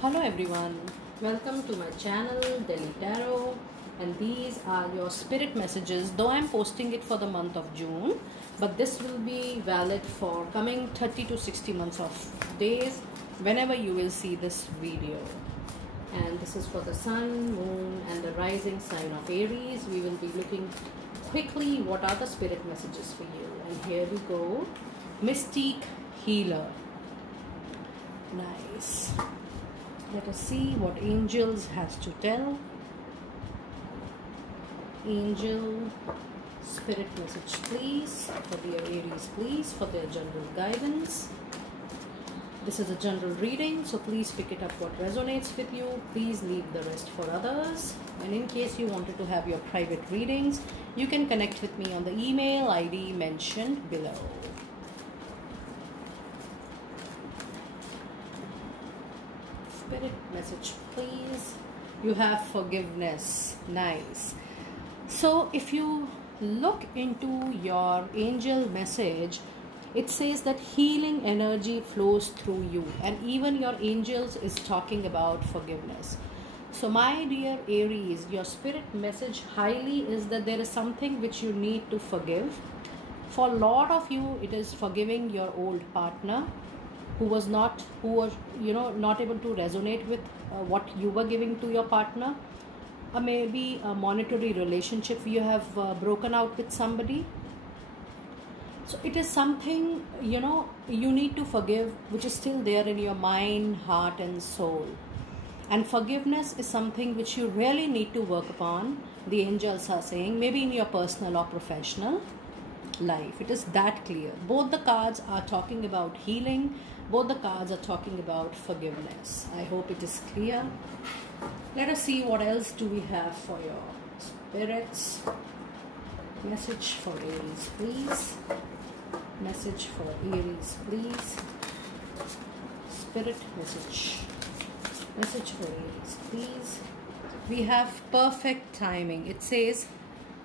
Hello everyone, welcome to my channel Delhi Tarot, and these are your spirit messages. Though I'm posting it for the month of June, but this will be valid for coming 30 to 60 months of days whenever you will see this video. And this is for the sun, moon and the rising sign of Aries. We will be looking quickly what are the spirit messages for you. And here we go. Mystique Healer. Nice. Let us see what angels has to tell. Angel spirit message please for their Aries, please, for their general guidance. This is a general reading, so please pick it up what resonates with you. Please leave the rest for others. And in case you wanted to have your private readings, you can connect with me on the email ID mentioned below. Spirit message please. You have forgiveness. Nice. So if you look into your angel message, it says that healing energy flows through you, and even your angels is talking about forgiveness. So my dear Aries, your spirit message highly is that there is something which you need to forgive. For a lot of you, it is forgiving your old partner who was not able to resonate with what you were giving to your partner, or maybe a monetary relationship you have broken out with somebody. So it is something you need to forgive, which is still there in your mind, heart and soul. And forgiveness is something which you really need to work upon, the angels are saying, maybe in your personal or professional life. It is that clear. Both the cards are talking about healing. Both the cards are talking about forgiveness. I hope it is clear. Let us see what else do we have for your spirits. Message for Aries, please. Message for Aries, please. Spirit message. Message for Aries, please. We have perfect timing. It says,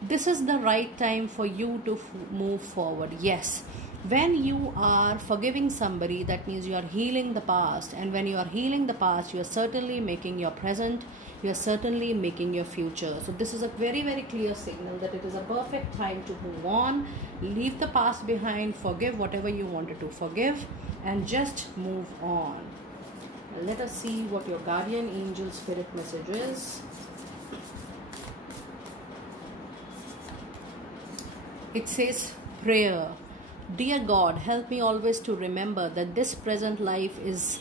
this is the right time for you to move forward. Yes. When you are forgiving somebody, that means you are healing the past. And when you are healing the past, you are certainly making your present. You are certainly making your future. So this is a very, very clear signal that it is a perfect time to move on. Leave the past behind. Forgive whatever you wanted to forgive. And just move on. Let us see what your guardian angel spirit message is. It says prayer. Dear God, help me always to remember that this present life is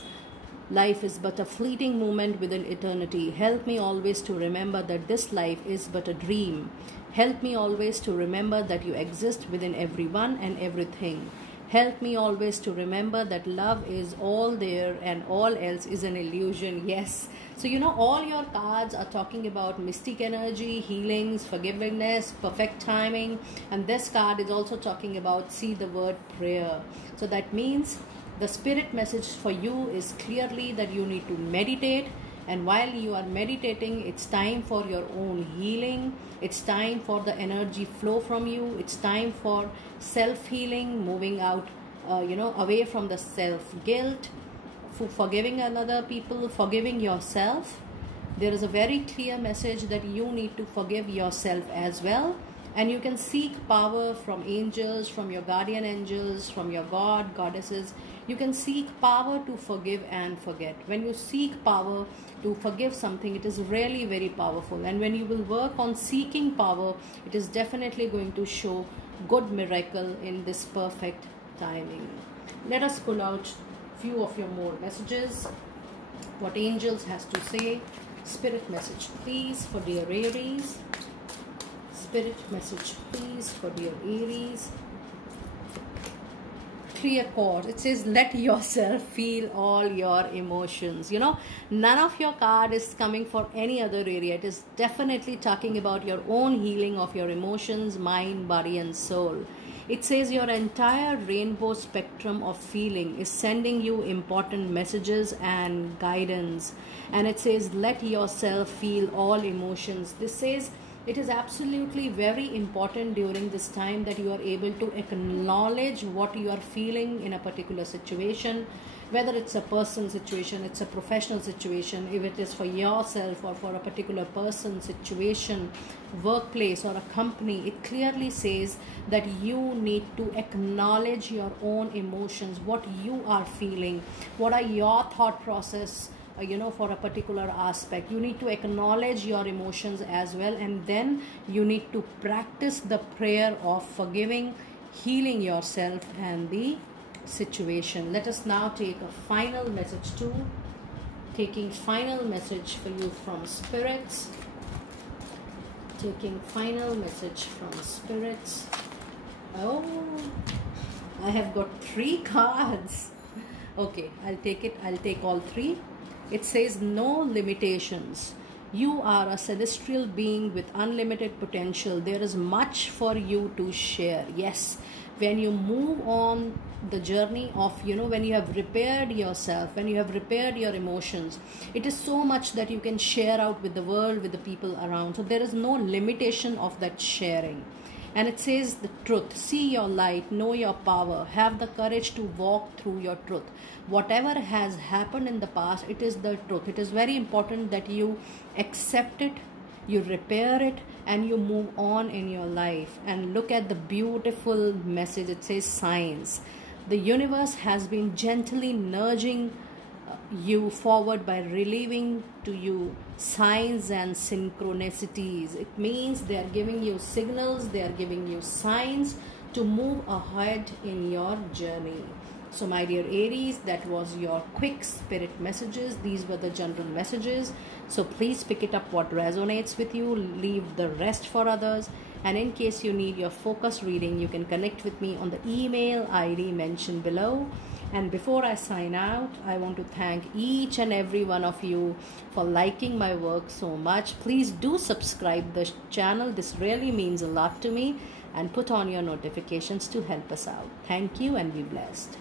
but a fleeting moment within eternity. Help me always to remember that this life is but a dream. Help me always to remember that you exist within everyone and everything. Help me always to remember that love is all there and all else is an illusion. Yes. So, all your cards are talking about mystic energy, healings, forgiveness, perfect timing. And this card is also talking about, see the word prayer. So that means the spirit message for you is clearly that you need to meditate. And while you are meditating, it's time for your own healing. It's time for the energy flow from you. It's time for self-healing, moving out, away from the self-guilt, forgiving another people, forgiving yourself. There is a very clear message that you need to forgive yourself as well. And you can seek power from angels, from your guardian angels, from your God, goddesses. You can seek power to forgive and forget. When you seek power to forgive something, it is really very powerful. And when you will work on seeking power, it is definitely going to show good miracle in this perfect timing. Let us pull out few of your more messages. What angels has to say. Spirit message please for dear Aries. Spirit message please for dear Aries. Clear chord. It says let yourself feel all your emotions. None of your card is coming for any other area. It is definitely talking about your own healing of your emotions, mind, body and soul. It says your entire rainbow spectrum of feeling is sending you important messages and guidance. And it says let yourself feel all emotions. This says it is absolutely very important during this time that you are able to acknowledge what you are feeling in a particular situation. whether it's a personal situation, it's a professional situation, if it is for yourself or for a particular person, situation, workplace or a company, it clearly says that you need to acknowledge your own emotions, what you are feeling, what are your thought process, for a particular aspect. You need to acknowledge your emotions as well, and then you need to practice the prayer of forgiving, healing yourself and the situation. Let us now take a final message too. Taking final message for you from spirits. Taking final message from spirits. Oh, I have got 3 cards. Okay, I'll take it. I'll take all 3. It says no limitations. You are a celestial being with unlimited potential. There is much for you to share. Yes, when you move on the journey of, when you have repaired yourself, when you have repaired your emotions, it is so much that you can share out with the world, with the people around. So there is no limitation of that sharing. And it says the truth. See your light, know your power, have the courage to walk through your truth. Whatever has happened in the past, it is the truth. It is very important that you accept it, you repair it, and you move on in your life. And look at the beautiful message. It says signs. The universe has been gently nudging you forward by relieving to you signs and synchronicities. It means they are giving you signals, they are giving you signs to move ahead in your journey. So my dear Aries, that was your quick spirit messages. These were the general messages. So please pick it up what resonates with you, leave the rest for others. And in case you need your focus reading, you can connect with me on the email ID mentioned below. And before I sign out, I want to thank each and every one of you for liking my work so much. Please do subscribe the channel. This really means a lot to me. And put on your notifications to help us out. Thank you and be blessed.